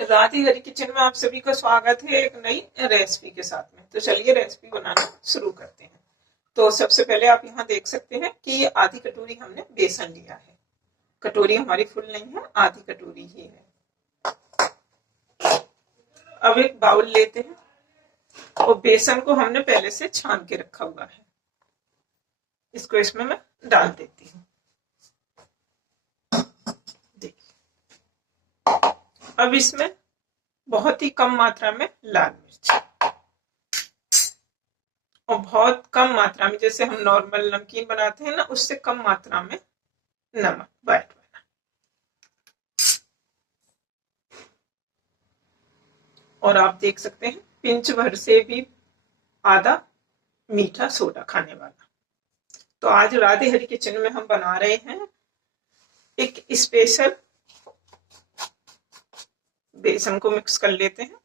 राधे हरी kitchen में आप सभी का स्वागत है एक नई रेसिपी के साथ में। तो चलिए रेसिपी बनाना शुरू करते हैं। तो सबसे पहले आप यहाँ देख सकते हैं कि आधी कटोरी हमने बेसन लिया है। कटोरी हमारी फुल नहीं है, आधी कटोरी ही है। अब एक बाउल लेते हैं और बेसन को हमने पहले से छान के रखा हुआ है, इसको इसमें मैं डाल देती हूँ। अब इसमें बहुत ही कम मात्रा में लाल मिर्च और बहुत कम मात्रा में, जैसे हम नॉर्मल नमकीन बनाते हैं ना, उससे कम मात्रा में नमक वाइट वाला। और आप देख सकते हैं पिंच भर से भी आधा मीठा सोडा खाने वाला। तो आज राधे हरी किचन में हम बना रहे हैं एक स्पेशल। बेसन को मिक्स कर लेते हैं,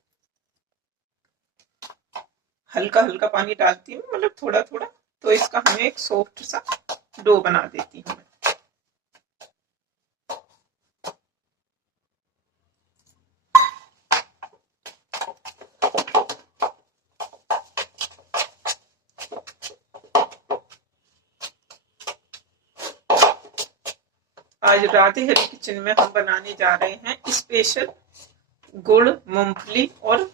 हल्का हल्का पानी डालती हूँ, मतलब थोड़ा थोड़ा। तो इसका हमें एक सॉफ्ट सा डो बना देती हूँ। आज राधे हरी किचन में हम बनाने जा रहे हैं स्पेशल गुड़, मूंगफली और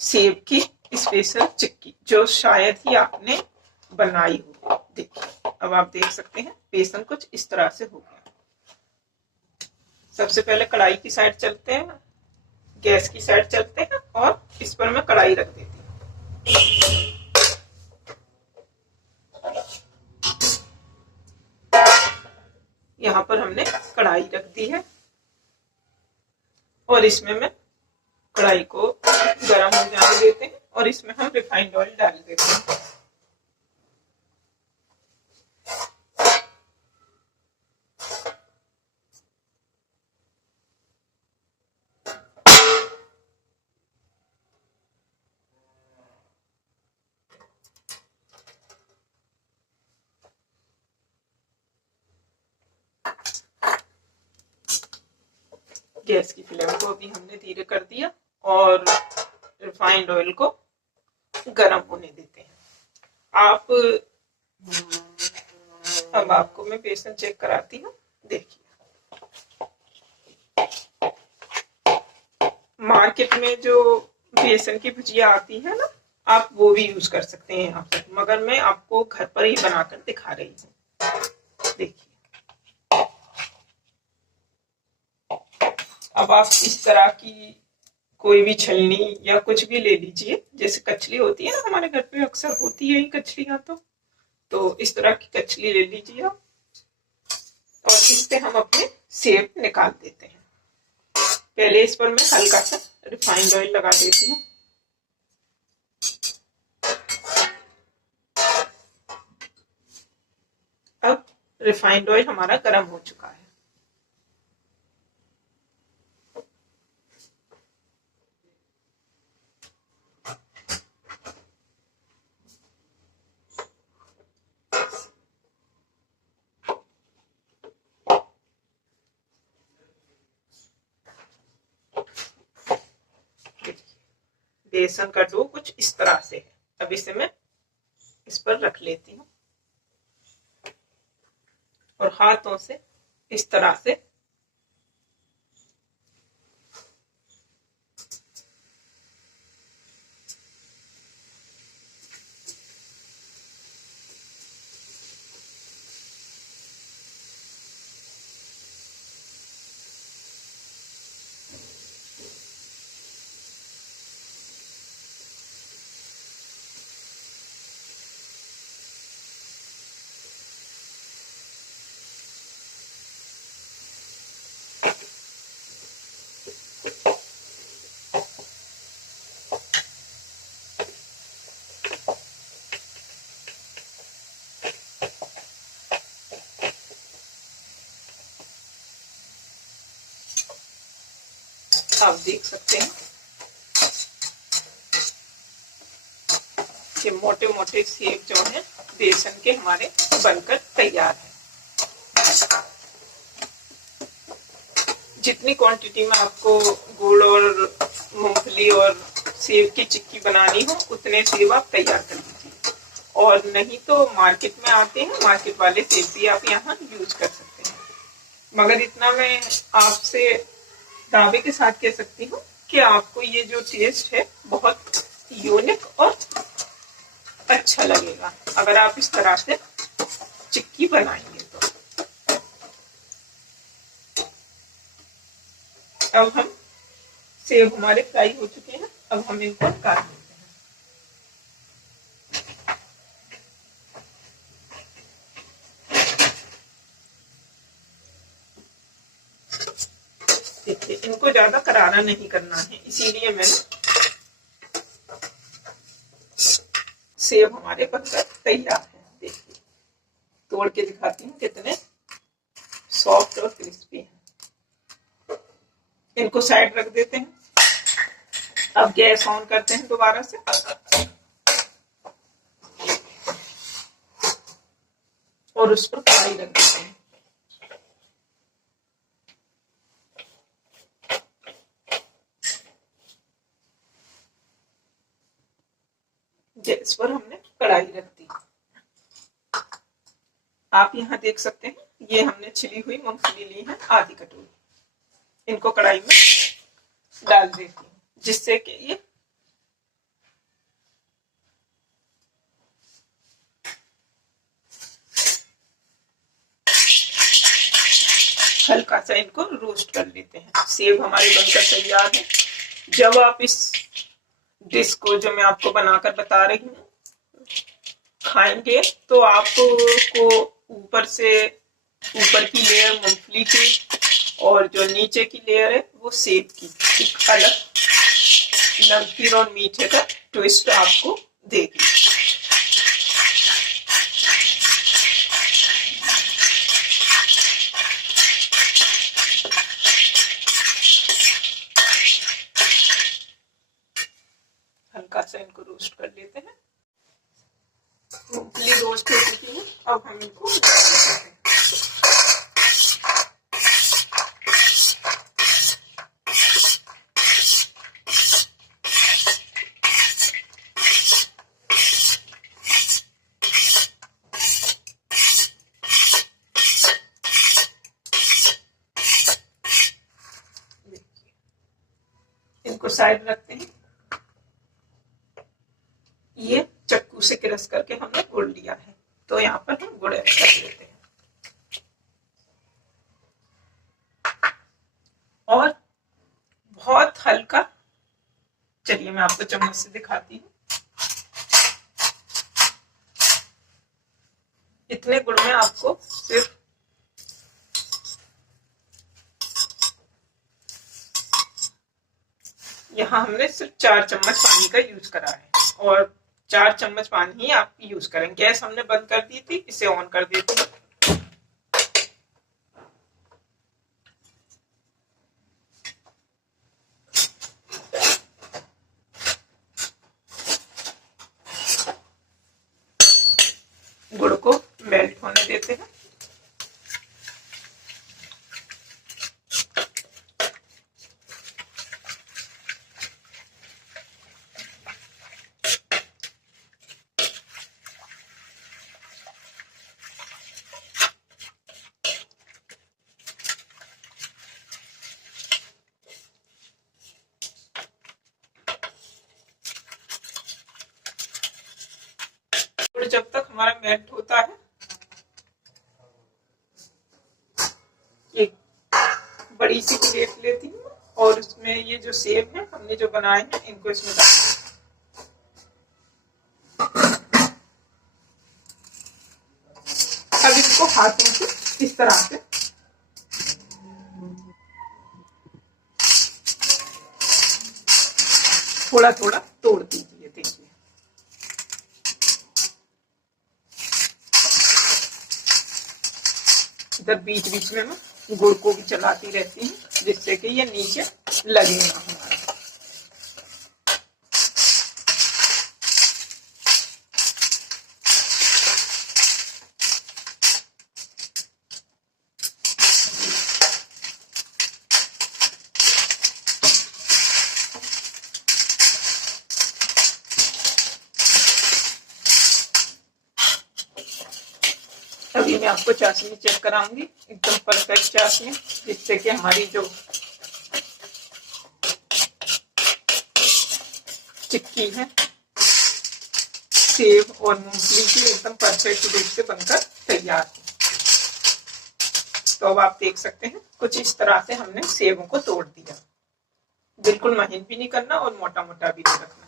सेब की स्पेशल चिक्की, जो शायद ही आपने बनाई हो। देखिए, अब आप देख सकते हैं बेसन कुछ इस तरह से हो गया। सबसे पहले कढ़ाई की साइड चलते हैं, गैस की साइड चलते हैं और इस पर मैं कढ़ाई रख देती हूँ। यहाँ पर हमने कढ़ाई रख दी है और इसमें मैं कढ़ाई को गर्म हो जाने देते हैं और इसमें हम रिफाइंड ऑयल डाल देते हैं। गैस की फ्लेम को अभी हमने धीरे कर दिया और रिफाइंड ऑयल को गरम होने देते हैं। आप अब आपको मैं बेसन चेक कराती हूँ। देखिए, मार्केट में जो बेसन की भुजिया आती है ना, आप वो भी यूज कर सकते हैं यहाँ पर, मगर मैं आपको घर पर ही बनाकर दिखा रही हूँ। देखिए, अब आप इस तरह की कोई भी छलनी या कुछ भी ले लीजिए, जैसे कचली होती है ना, हमारे घर पे अक्सर होती है कचलियां। तो इस तरह की कचली ले लीजिए आप, और इससे हम अपने सेब निकाल देते हैं। पहले इस पर मैं हल्का सा रिफाइंड ऑयल लगा देती हूँ। अब रिफाइंड ऑयल हमारा गर्म हो चुका है। बेसन का डो कुछ इस तरह से है। अब इसे मैं इस पर रख लेती हूँ और हाथों से इस तरह से आप देख सकते हैं कि मोटे मोटे सेब जो हैं बेसन के हमारे बनकर तैयार है। जितनी क्वांटिटी में आपको गुड़ और सेब की चिक्की बनानी हो उतने सेब आप तैयार कर लीजिए, और नहीं तो मार्केट में आते हैं, मार्केट वाले सेब भी आप यहाँ यूज कर सकते हैं। मगर इतना मैं आपसे दावे के साथ कह सकती हूँ कि आपको ये जो टेस्ट है बहुत यूनिक और अच्छा लगेगा अगर आप इस तरह से चिक्की बनाएंगे तो। अब हम सेब हमारे फ्राई हो चुके हैं, अब हम इनको निकाल लेते हैं। देखिए इनको ज्यादा करारा नहीं करना है, इसीलिए मैंने सेब हमारे बनकर तैयार है। देखिए तोड़ के दिखाती हूँ कितने सॉफ्ट और क्रिस्पी हैं। इनको साइड रख देते हैं। अब गैस ऑन करते हैं दोबारा से, और उस पर कढ़ाई रख देते हैं। गैस पर हमने कढ़ाई रख दी। आप यहाँ देख सकते हैं, ये हमने छिली हुई मूंगफली ली है आधी कटोरी। इनको कढ़ाई में डाल देती हूँ जिससे कि ये हल्का सा इनको रोस्ट कर लेते हैं। सेब हमारे बनकर तैयार है। जब आप इस डिश को, जो मैं आपको बनाकर बता रही हूँ, खाएंगे तो आपको ऊपर की लेयर मूंगफली की और जो नीचे की लेयर है वो सेब की एक अलग नमकीन और मीठे का ट्विस्ट आपको देगी। हल्का सा इनको रोस्ट कर लेते हैं। मूंगफली रोस्ट हो चुकी है, अब हम इनको निकाल लेते हैं। इनको साइड रखते हैं। ये चक्कू से क्रश करके हमने गुड़ लिया है, तो यहाँ पर हम गुड़ ऐड कर देते हैं। और बहुत हल्का, चलिए मैं आपको चम्मच से दिखाती हूँ। इतने गुड़ में आपको सिर्फ यहाँ हमने सिर्फ 4 चम्मच पानी का यूज करा है, और 4 चम्मच पानी ही आप यूज करें। गैस हमने बंद कर दी थी, इसे ऑन कर देते हैं। गुड़ को मेल्ट होने देते हैं। गुड़ जब तक हमारा मेल्ट होता है, एक बड़ी सी प्लेट लेती हूँ और उसमें ये जो सेब है हमने जो बनाए हैं इनको इसमें डाल, अब इसको हाथों से इस तरह से थोड़ा थोड़ा तोड़ दीजिए। देखिए इधर बीच बीच में मैं गुड़ को भी चलाती रहती हूँ जिससे कि ये नीचे लगे ना हमारा। अभी मैं आपको चाशनी चेक कराऊंगी, एकदम परफेक्ट चाशनी, जिससे कि हमारी जो चिक्की है सेब और मूंगफली की एकदम परफेक्ट रूप से बनकर तैयार है। तो अब आप देख सकते हैं कुछ इस तरह से हमने सेबों को तोड़ दिया। बिल्कुल महीन भी नहीं करना और मोटा मोटा भी नहीं रखना।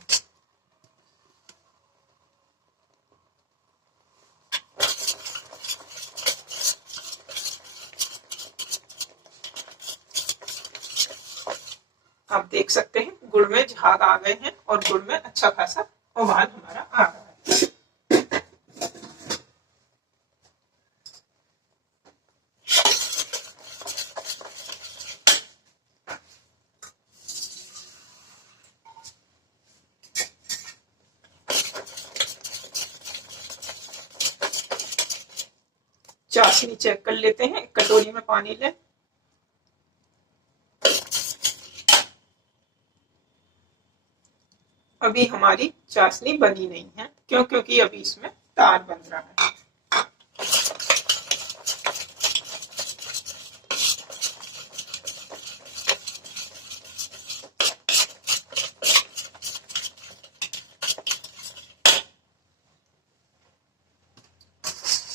आप देख सकते हैं गुड़ में झाग आ गए हैं और गुड़ में अच्छा खासा उबाल हमारा आ रहा है। चाशनी चेक कर लेते हैं। एक कटोरी में पानी लें। अभी हमारी चाशनी बनी नहीं है, क्यों? क्योंकि अभी इसमें तार बन रहा है।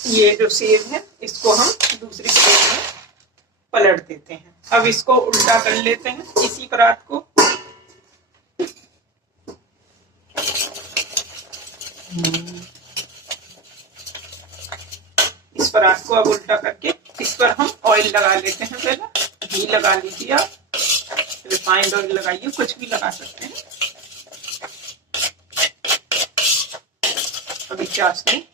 ये जो सेब है इसको हम दूसरी प्लेट में पलट देते हैं। अब इसको उल्टा कर लेते हैं इसी परात को। इस परात को अब उल्टा करके इस पर हम ऑयल लगा लेते हैं। पहले घी लगा लीजिए, आप रिफाइंड ऑयल लगाइए, कुछ भी लगा सकते हैं। अभी चाशनी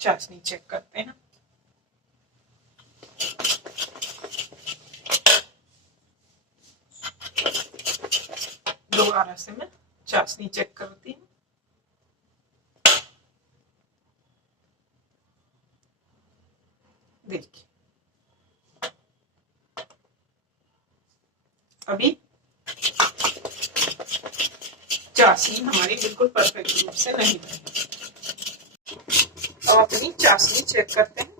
चाशनी चेक करते हैं। दोबारा से मैं चाशनी चेक करती हूँ। देखिए अभी चाशनी हमारी बिल्कुल परफेक्ट रूप से नहीं बनी। अब अपनी चाशनी चेक करते हैं।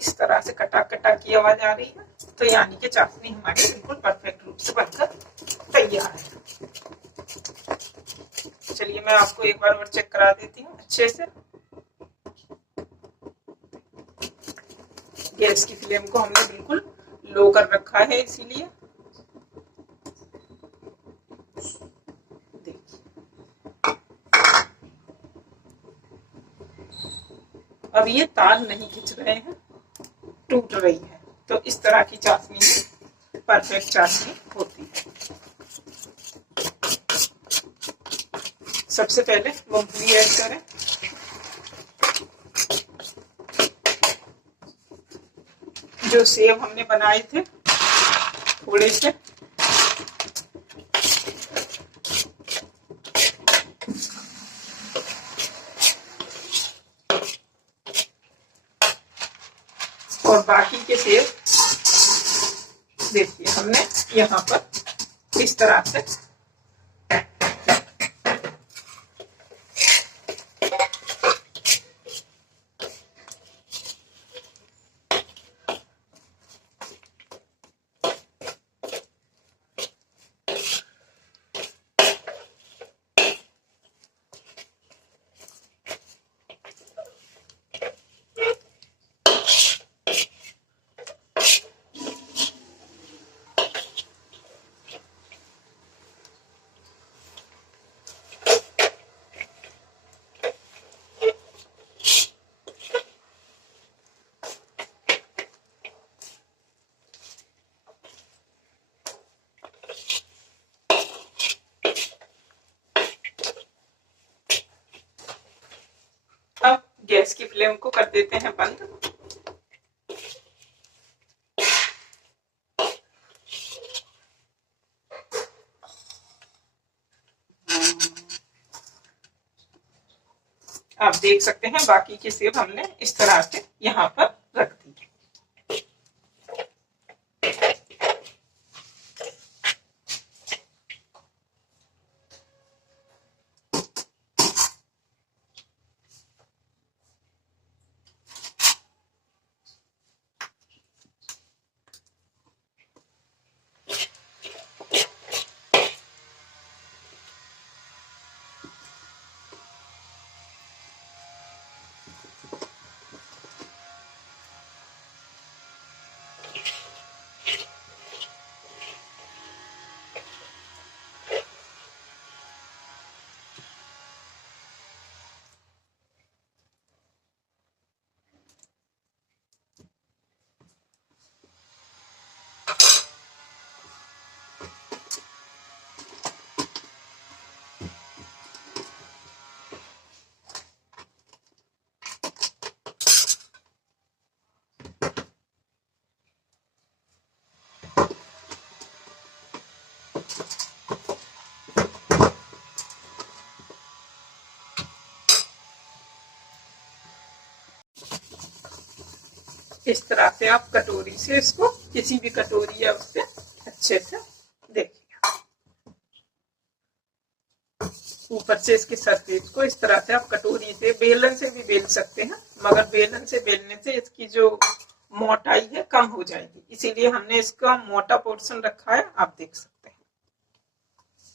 इस तरह से कटा कटा की आवाज आ रही है, तो यानी कि चाशनी हमारी बिल्कुल परफेक्ट रूप से बनकर तैयार है। चलिए मैं आपको एक बार और चेक करा देती हूँ अच्छे से। गैस की फ्लेम को हमने बिल्कुल लो कर रखा है, इसीलिए अब ये तार नहीं खिंच रहे हैं, टूट रही है। तो इस तरह की चाशनी परफेक्ट चाशनी होती है। सबसे पहले मूंगफली ऐड करें। जो सेब हमने बनाए थे थोड़े से और बाकी के सेब देखिए हमने यहाँ पर इस तरह से गैस की फ्लेम को कर देते हैं बंद। आप देख सकते हैं बाकी की सेब हमने इस तरह से यहाँ पर रख दी। इस तरह से आप कटोरी से इसको, किसी भी कटोरी या उससे अच्छे से देखिए, ऊपर से इसके सरफेस को इस तरह से आप कटोरी से, बेलन से भी बेल सकते हैं, मगर बेलन से बेलने से इसकी जो मोटाई है कम हो जाएगी, इसीलिए हमने इसका मोटा पोर्शन रखा है, आप देख सकते हैं।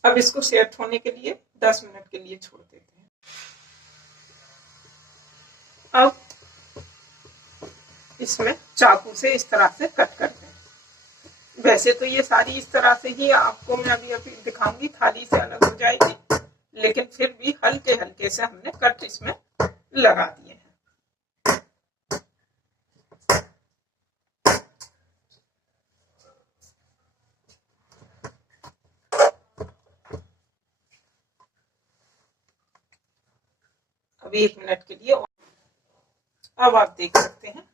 अब इसको सेट होने के लिए 10 मिनट के लिए छोड़ देते हैं। अब इसमें चाकू से इस तरह से कट करते हैं। वैसे तो ये सारी इस तरह से ही आपको मैं अभी दिखाऊंगी, थाली से अलग हो जाएगी, लेकिन फिर भी हल्के हल्के से हमने कट इसमें लगा दिए हैं। अब 1 मिनट के लिए, अब आप देख सकते हैं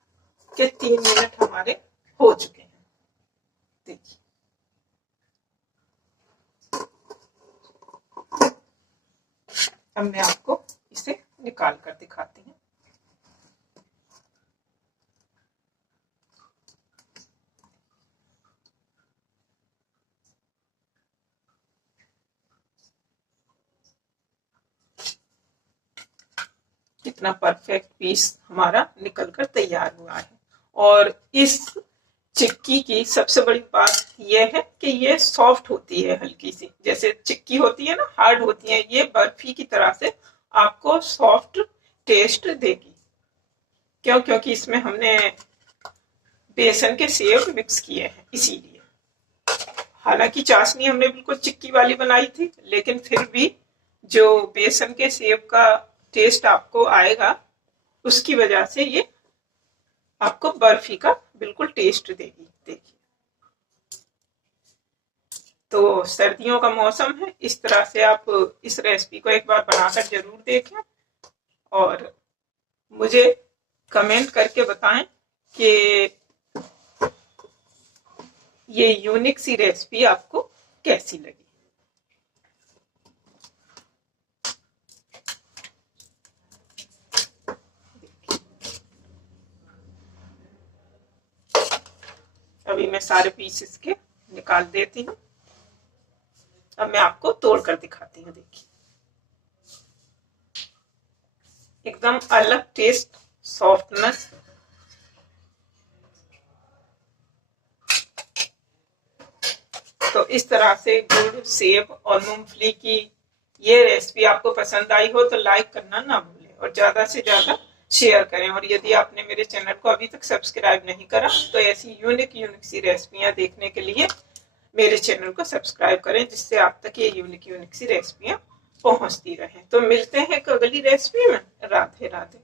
कि 3 मिनट हमारे हो चुके हैं। देखिए, अब मैं आपको इसे निकाल कर दिखाती हूँ। कितना परफेक्ट पीस हमारा निकलकर तैयार हुआ है। और इस चिक्की की सबसे बड़ी बात यह है कि ये सॉफ्ट होती है, हल्की सी, जैसे चिक्की होती है ना, हार्ड होती है, ये बर्फी की तरह से आपको सॉफ्ट टेस्ट देगी। क्यों? क्योंकि इसमें हमने बेसन के सेव मिक्स किए हैं, इसीलिए। हालांकि चाशनी हमने बिल्कुल चिक्की वाली बनाई थी, लेकिन फिर भी जो बेसन के सेव का टेस्ट आपको आएगा, उसकी वजह से ये आपको बर्फी का बिल्कुल टेस्ट देगी। देखिए, तो सर्दियों का मौसम है, इस तरह से आप इस रेसिपी को एक बार बनाकर जरूर देखें और मुझे कमेंट करके बताएं कि ये यूनिक सी रेसिपी आपको कैसी लगी। अभी मैं सारे पीसेस के निकाल देती हूँ। अब मैं आपको तोड़ कर दिखाती हूँ। देखिए, एकदम अलग टेस्ट, सॉफ्टनेस। तो इस तरह से गुड़, सेब और मूंगफली की ये रेसिपी आपको पसंद आई हो तो लाइक करना ना भूलें और ज्यादा से ज्यादा शेयर करें। और यदि आपने मेरे चैनल को अभी तक सब्सक्राइब नहीं करा तो ऐसी यूनिक सी रेसिपियां देखने के लिए मेरे चैनल को सब्सक्राइब करें, जिससे आप तक ये यूनिक सी रेसिपियां पहुंचती रहें। तो मिलते हैं एक अगली रेसिपी में। राधे राधे।